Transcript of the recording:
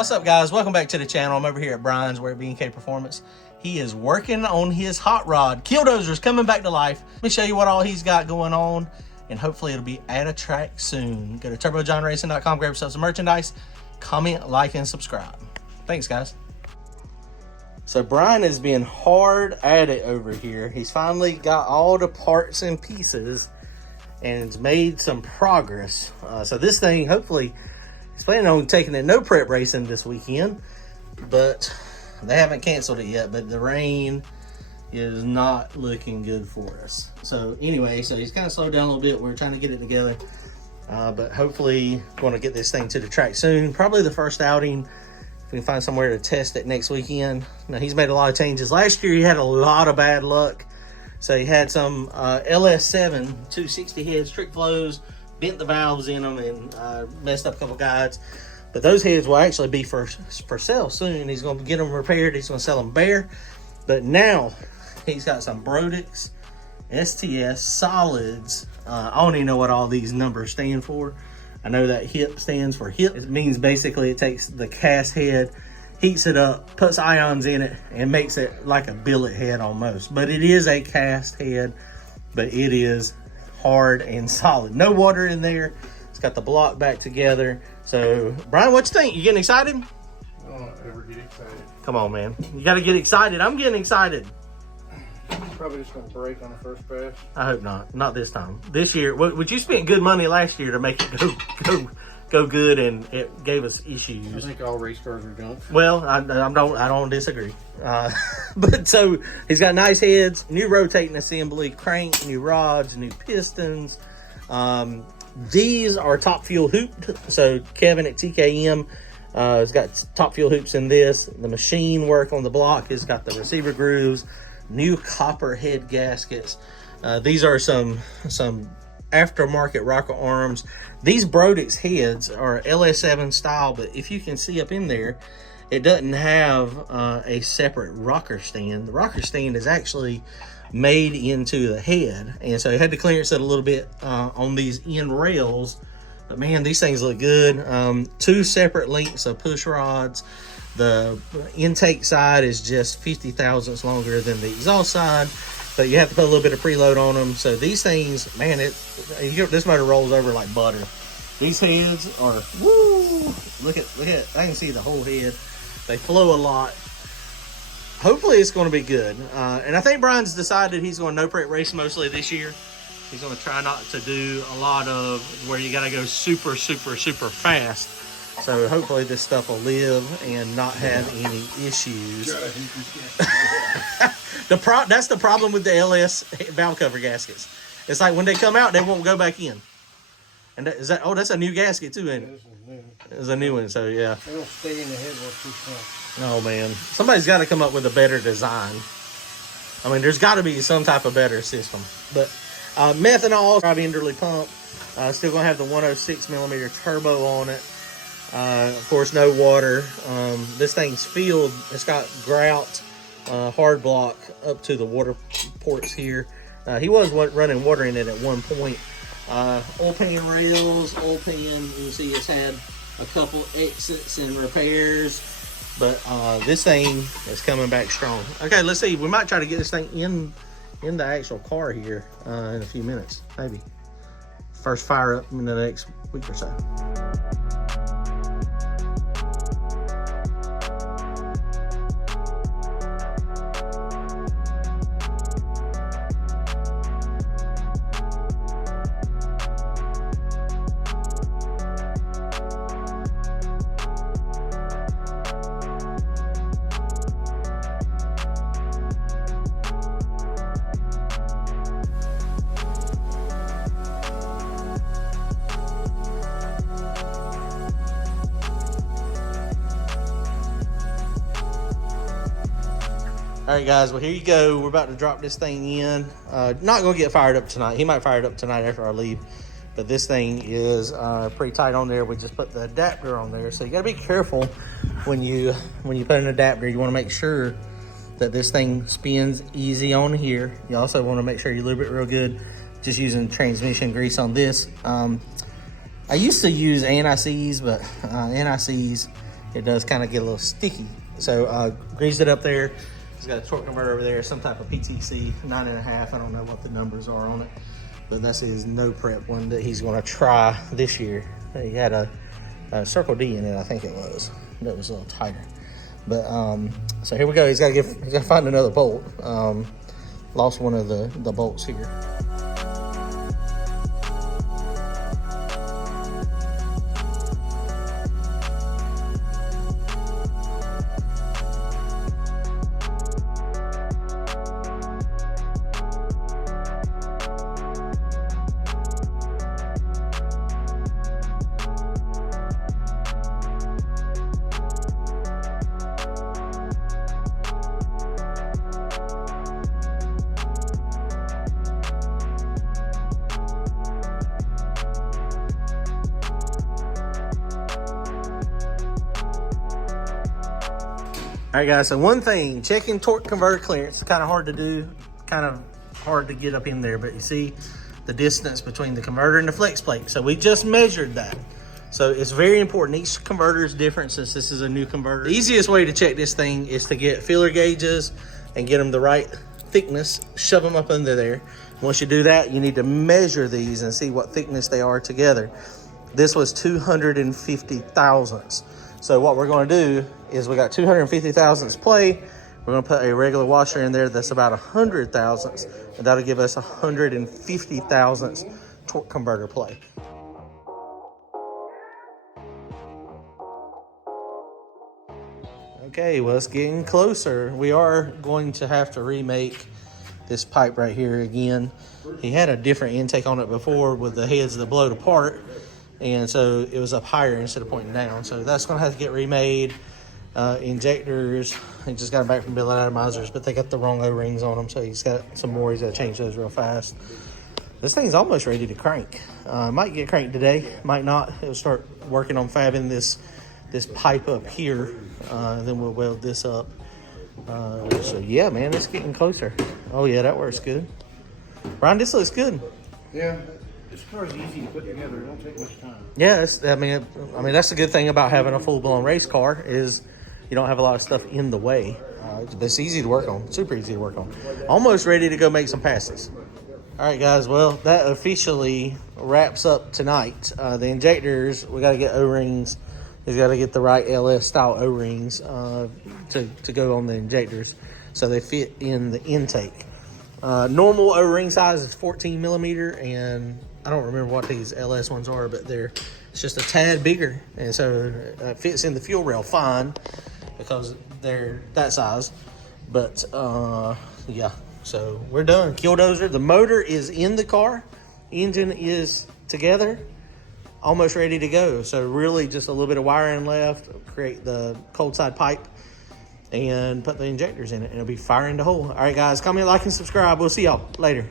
What's up, guys? Welcome back to the channel. I'm over here at Brian's where at B&K Performance. He is working on his hot rod. KillDozer's coming back to life. Let me show you what all he's got going on, and hopefully it'll be at a track soon. Go to turbojohnracing.com, grab yourself some merchandise, comment, like, and subscribe. Thanks, guys. So Brian has been hard at it over here. He's finally got all the parts and pieces and it's made some progress. So this thing, hopefully, he's planning on taking it no prep racing this weekend, but they haven't canceled it yet. But the rain is not looking good for us. So anyway, so he's kind of slowed down a little bit. We're trying to get it together, but hopefully going to get this thing to the track soon. Probably the first outing, if we can find somewhere to test it next weekend. Now, he's made a lot of changes. Last year, he had a lot of bad luck. So he had some LS7 260 heads, trick flows, bent the valves in them, and messed up a couple guides. But those heads will actually be for sale soon. He's going to get them repaired. He's going to sell them bare. But now he's got some Brodix STS solids. I don't even know what all these numbers stand for. I know that HIP stands for HIP. It means basically it takes the cast head, heats it up, puts ions in it, and makes it like a billet head almost. But it is a cast head, but it is hard and solid. No water in there. It's got the block back together. So, Brian, what you think? You getting excited? I don't ever get excited. Come on, man. You got to get excited. I'm getting excited. Probably just going to break on the first pass. I hope not. Not this time. This year, would you spent good money last year to make it go good, and it gave us issues. I think all race cars are junk. Well, I don't disagree. But so he's got nice heads, new rotating assembly, crank, new rods, new pistons. These are top fuel hooped. So Kevin at TKM has got top fuel hoops in this. The machine work on the block has got the receiver grooves, new copper head gaskets. These are some aftermarket rocker arms. These Brodix heads are LS7 style, but if you can see up in there, it doesn't have a separate rocker stand. The rocker stand is actually made into the head, and so I had to clearance it a little bit on these end rails. But man, these things look good. Two separate lengths of push rods. The intake side is just 50 thousandths longer than the exhaust side, but you have to put a little bit of preload on them. So these things, man, this motor rolls over like butter. These heads are, woo! Look at, I can see the whole head. They flow a lot. Hopefully it's going to be good. And I think Brian's decided he's going to no prep race mostly this year. He's going to try not to do a lot of where you got to go super, super, super fast. So hopefully this stuff will live and not have any issues. That's the problem with the LS valve cover gaskets. It's like when they come out, they won't go back in. And that's a new gasket too, ain't it? It's a new one, so yeah. They don't stay in the head work too strong. Oh man, somebody's got to come up with a better design. I mean, there's got to be some type of better system. But methanol, drive Enderley pump. Still gonna have the 106mm turbo on it. Of course, no water. This thing's filled. It's got grout, hard block up to the water ports here. He was running water in it at one point. Oil pan rails, oil pan. You see it's had a couple exits and repairs, but this thing is coming back strong. Okay, let's see. We might try to get this thing in the actual car here in a few minutes, maybe. First fire up in the next week or so. All right, guys, well, here you go. We're about to drop this thing in. Not going to get fired up tonight. He might fire it up tonight after I leave. But this thing is pretty tight on there. We just put the adapter on there. So you got to be careful when you put an adapter. You want to make sure that this thing spins easy on here. You also want to make sure you lube it real good. Just using transmission grease on this. I used to use anti-seize, but anti-seize it does kind of get a little sticky. So greased it up there. It's got a torque converter over there, some type of PTC 9.5. I don't know what the numbers are on it, but that's his no prep one that he's going to try this year. He had a Circle D in it, I think it was. That was a little tighter. But so here we go. He's got to find another bolt. Lost one of the bolts here. All right, guys, so one thing, checking torque converter clearance is kind of hard to do, kind of hard to get up in there, but you see the distance between the converter and the flex plate. So we just measured that. So it's very important. Each converter is different since this is a new converter. The easiest way to check this thing is to get feeler gauges and get them the right thickness, shove them up under there. Once you do that, you need to measure these and see what thickness they are together. This was 250 thousandths. So what we're going to do is we got 250 thousandths play. We're going to put a regular washer in there that's about 100 thousandths, and that'll give us 150 thousandths torque converter play. Okay, well, it's getting closer. We are going to have to remake this pipe right here again. He had a different intake on it before with the heads that blowed apart. And so it was up higher instead of pointing down. So that's going to have to get remade. Injectors, he just got them back from billet atomizers, but they got the wrong O-rings on them. So he's got some more. He's got to change those real fast. This thing's almost ready to crank. Might get cranked today, might not. It'll start working on fabbing this pipe up here. Then we'll weld this up. So yeah, man, it's getting closer. Oh yeah, that works good. Brian, this looks good. Yeah. This car is easy to put together. It don't take much time. Yeah, I mean, that's the good thing about having a full-blown race car is you don't have a lot of stuff in the way. It's easy to work on, super easy to work on. Almost ready to go make some passes. All right, guys, well, that officially wraps up tonight. The injectors, we got to get O-rings. We've got to get the right LS-style O-rings to go on the injectors so they fit in the intake. Normal O-ring size is 14 millimeter, and I don't remember what these LS ones are, but it's just a tad bigger, and so it fits in the fuel rail fine because they're that size. But yeah, so we're done. KillDozer. The motor is in the car, engine is together, almost ready to go. So really just a little bit of wiring left, create the cold side pipe, and put the injectors in it, and it'll be firing the hole. All right, guys, comment, like, and subscribe. We'll see y'all later.